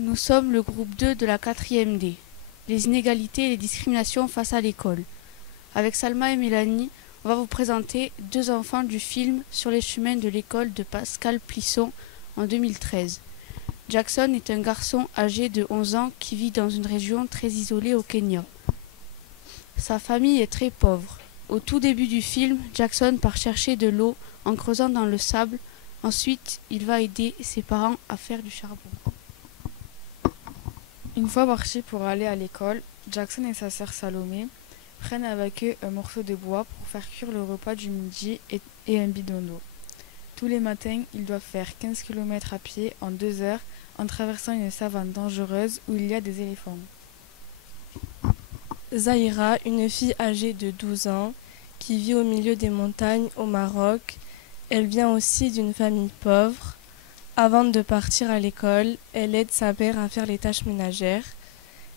Nous sommes le groupe 2 de la 4e D. Les inégalités et les discriminations face à l'école. Avec Salma et Mélanie, on va vous présenter deux enfants du film Sur les chemins de l'école de Pascal Plisson en 2013. Jackson est un garçon âgé de 11 ans qui vit dans une région très isolée au Kenya. Sa famille est très pauvre. Au tout début du film, Jackson part chercher de l'eau en creusant dans le sable. Ensuite, il va aider ses parents à faire du charbon. Une fois partis pour aller à l'école, Jackson et sa sœur Salomé prennent avec eux un morceau de bois pour faire cuire le repas du midi et un bidon d'eau. Tous les matins, ils doivent faire 15 km à pied en 2 heures en traversant une savane dangereuse où il y a des éléphants. Zahira, une fille âgée de 12 ans, qui vit au milieu des montagnes au Maroc. Elle vient aussi d'une famille pauvre. Avant de partir à l'école, elle aide sa mère à faire les tâches ménagères.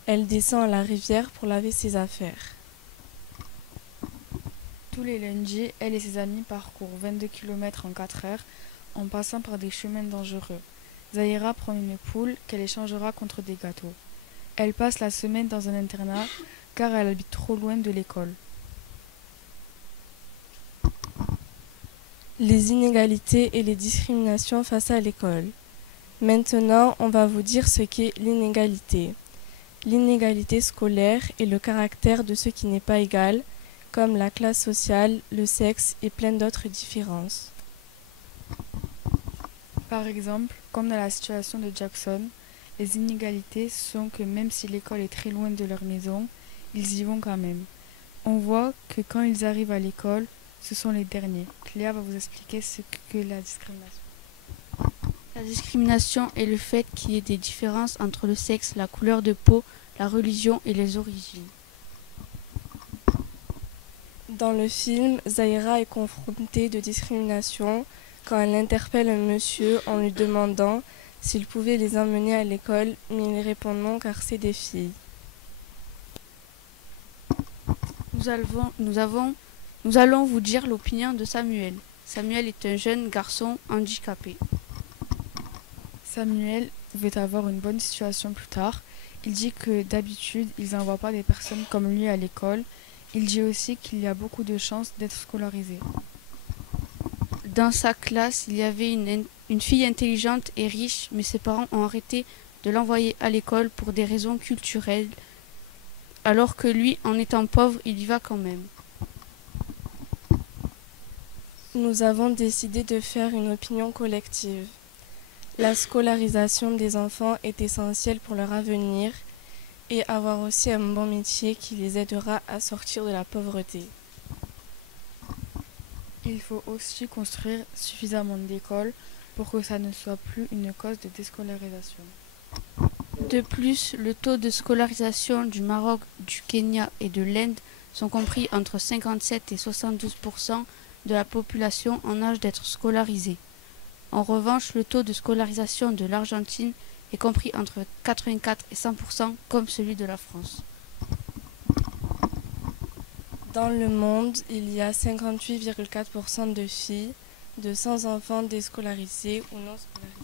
Elle descend à la rivière pour laver ses affaires. Tous les lundis, elle et ses amis parcourent 22 km en 4 heures en passant par des chemins dangereux. Zahira prend une poule qu'elle échangera contre des gâteaux. Elle passe la semaine dans un internat car elle habite trop loin de l'école. Les inégalités et les discriminations face à l'école. Maintenant, on va vous dire ce qu'est l'inégalité. L'inégalité scolaire est le caractère de ce qui n'est pas égal, comme la classe sociale, le sexe et plein d'autres différences. Par exemple, comme dans la situation de Jackson, les inégalités sont que même si l'école est très loin de leur maison, ils y vont quand même. On voit que quand ils arrivent à l'école, ce sont les derniers. Cléa va vous expliquer ce qu'est la discrimination. La discrimination est le fait qu'il y ait des différences entre le sexe, la couleur de peau, la religion et les origines. Dans le film, Zahira est confrontée de discrimination quand elle interpelle un monsieur en lui demandant s'il pouvait les emmener à l'école, mais il répond non car c'est des filles. Nous allons vous dire l'opinion de Samuel. Samuel est un jeune garçon handicapé. Samuel veut avoir une bonne situation plus tard. Il dit que d'habitude, ils n'envoient pas des personnes comme lui à l'école. Il dit aussi qu'il y a beaucoup de chances d'être scolarisé. Dans sa classe, il y avait une fille intelligente et riche, mais ses parents ont arrêté de l'envoyer à l'école pour des raisons culturelles, alors que lui, en étant pauvre, il y va quand même. Nous avons décidé de faire une opinion collective. La scolarisation des enfants est essentielle pour leur avenir et avoir aussi un bon métier qui les aidera à sortir de la pauvreté. Il faut aussi construire suffisamment d'écoles pour que ça ne soit plus une cause de déscolarisation. De plus, le taux de scolarisation du Maroc, du Kenya et de l'Inde sont compris entre 57 et 72% de la population en âge d'être scolarisée. En revanche, le taux de scolarisation de l'Argentine est compris entre 84 et 100% comme celui de la France. Dans le monde, il y a 58,4% de filles, de 100 enfants déscolarisés ou non scolarisés.